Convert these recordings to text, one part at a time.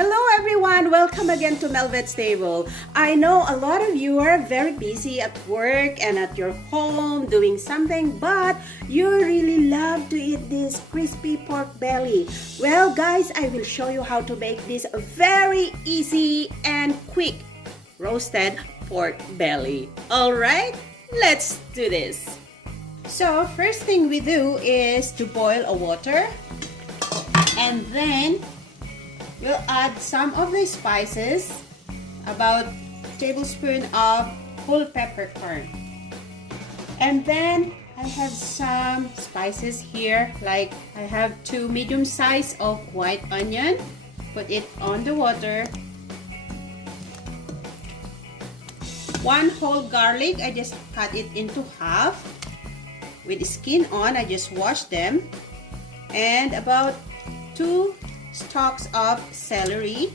Hello everyone! Welcome again to Melvet's Table. I know a lot of you are very busy at work and at your home doing something, but you really love to eat this crispy pork belly. Well guys, I will show you how to make this very easy and quick roasted pork belly. Alright, let's do this. So first thing we do is to boil a water, and then we'll add some of the spices, about a tablespoon of whole peppercorn. And then I have some spices here, like I have 2 medium size of white onion. Put it on the water. 1 whole garlic, I just cut it into half. With the skin on, I just wash them. And about 2 stalks of celery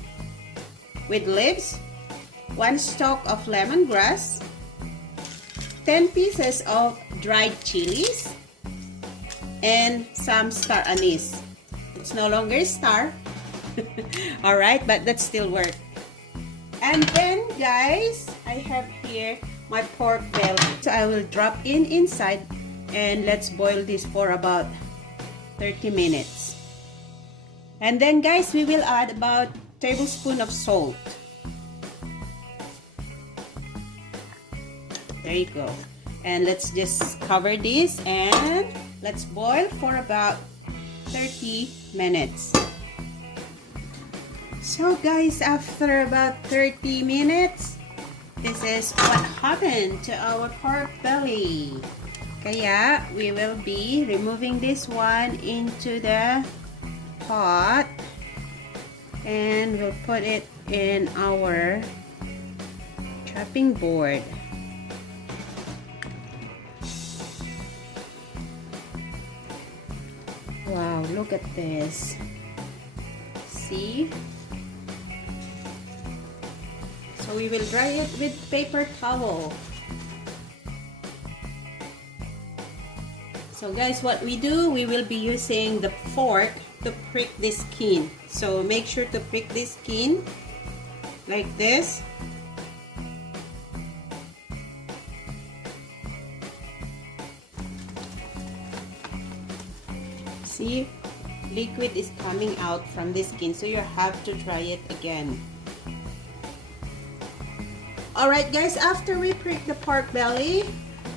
with leaves, 1 stalk of lemongrass, 10 pieces of dried chilies, and some star anise. It's no longer star. Alright, but that still works. And then guys, I have here my pork belly. So I will drop inside, and let's boil this for about 30 minutes. And then guys, we will add about a tablespoon of salt. There you go. And let's just cover this and let's boil for about 30 minutes. So guys, after about 30 minutes, this is what happened to our pork belly. Kaya we will be removing this one into the pot, and we'll put it in our chopping board. Wow, look at this. See? So we will dry it with paper towel. So guys, what we do, we will be using the fork to prick the skin. So make sure to prick the skin like this. See, liquid is coming out from the skin, so you have to dry it again. Alright guys, after we prick the pork belly,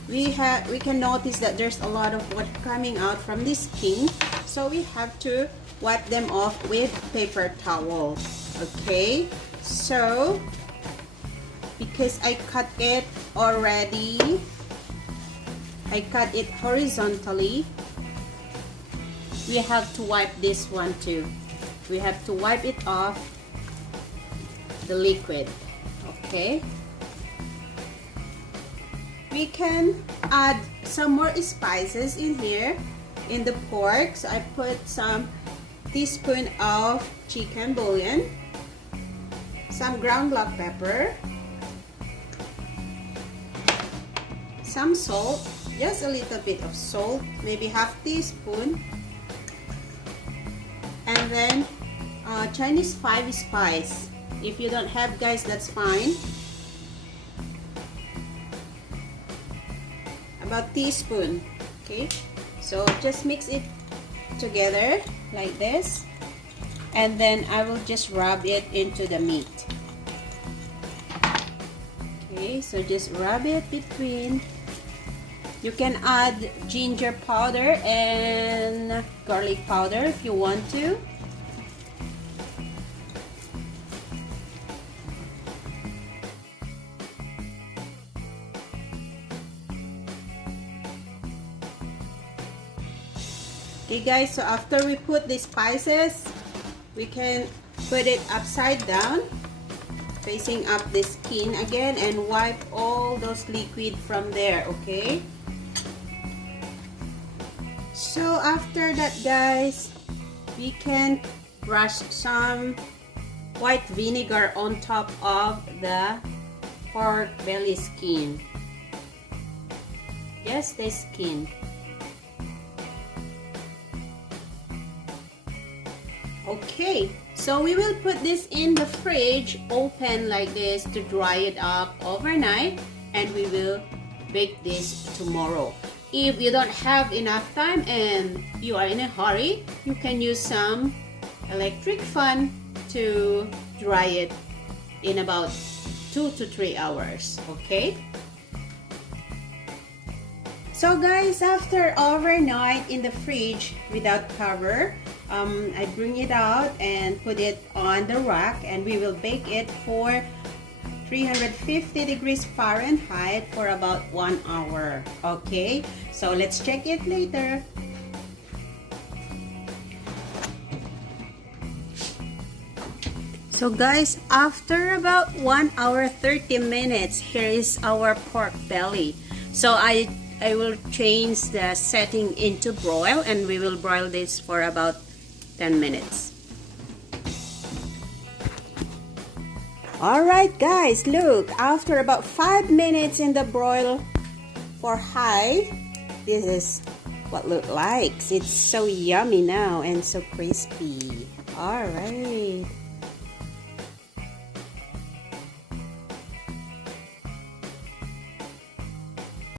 we can notice that there's a lot of what coming out from the skin, so we have to wipe them off with paper towel. Okay, so because I cut it already, I cut it horizontally, we have to wipe this one too. We have to wipe it off the liquid. Okay, we can add some more spices in here in the pork. So I put some teaspoon of chicken bouillon, some ground black pepper, some salt, just a little bit of salt, maybe half teaspoon, and then Chinese 5 spice. If you don't have guys, that's fine. About teaspoon. Okay, so just mix it together like this, and then I will just rub it into the meat. Okay, so just rub it between. You can add ginger powder and garlic powder if you want to. Okay guys, so after we put the spices, we can put it upside down, facing up the skin again, and wipe all those liquid from there. Okay, so after that guys, we can brush some white vinegar on top of the pork belly skin. Yes, the skin. Okay, So we will put this in the fridge open like this to dry it up overnight, and we will bake this tomorrow. If you don't have enough time and you are in a hurry, you can use some electric fan to dry it in about 2 to 3 hours. Okay? So guys, after overnight in the fridge without cover, I bring it out and put it on the rack, and we will bake it for 350 degrees Fahrenheit for about 1 hour. Okay, so let's check it later. So guys, after about 1 hour 30 minutes, here is our pork belly. So I will change the setting into broil, and we will broil this for about 10 minutes. Alright guys, look, after about 5 minutes in the broil for high, this is what it looks like. It's so yummy now and so crispy. Alright.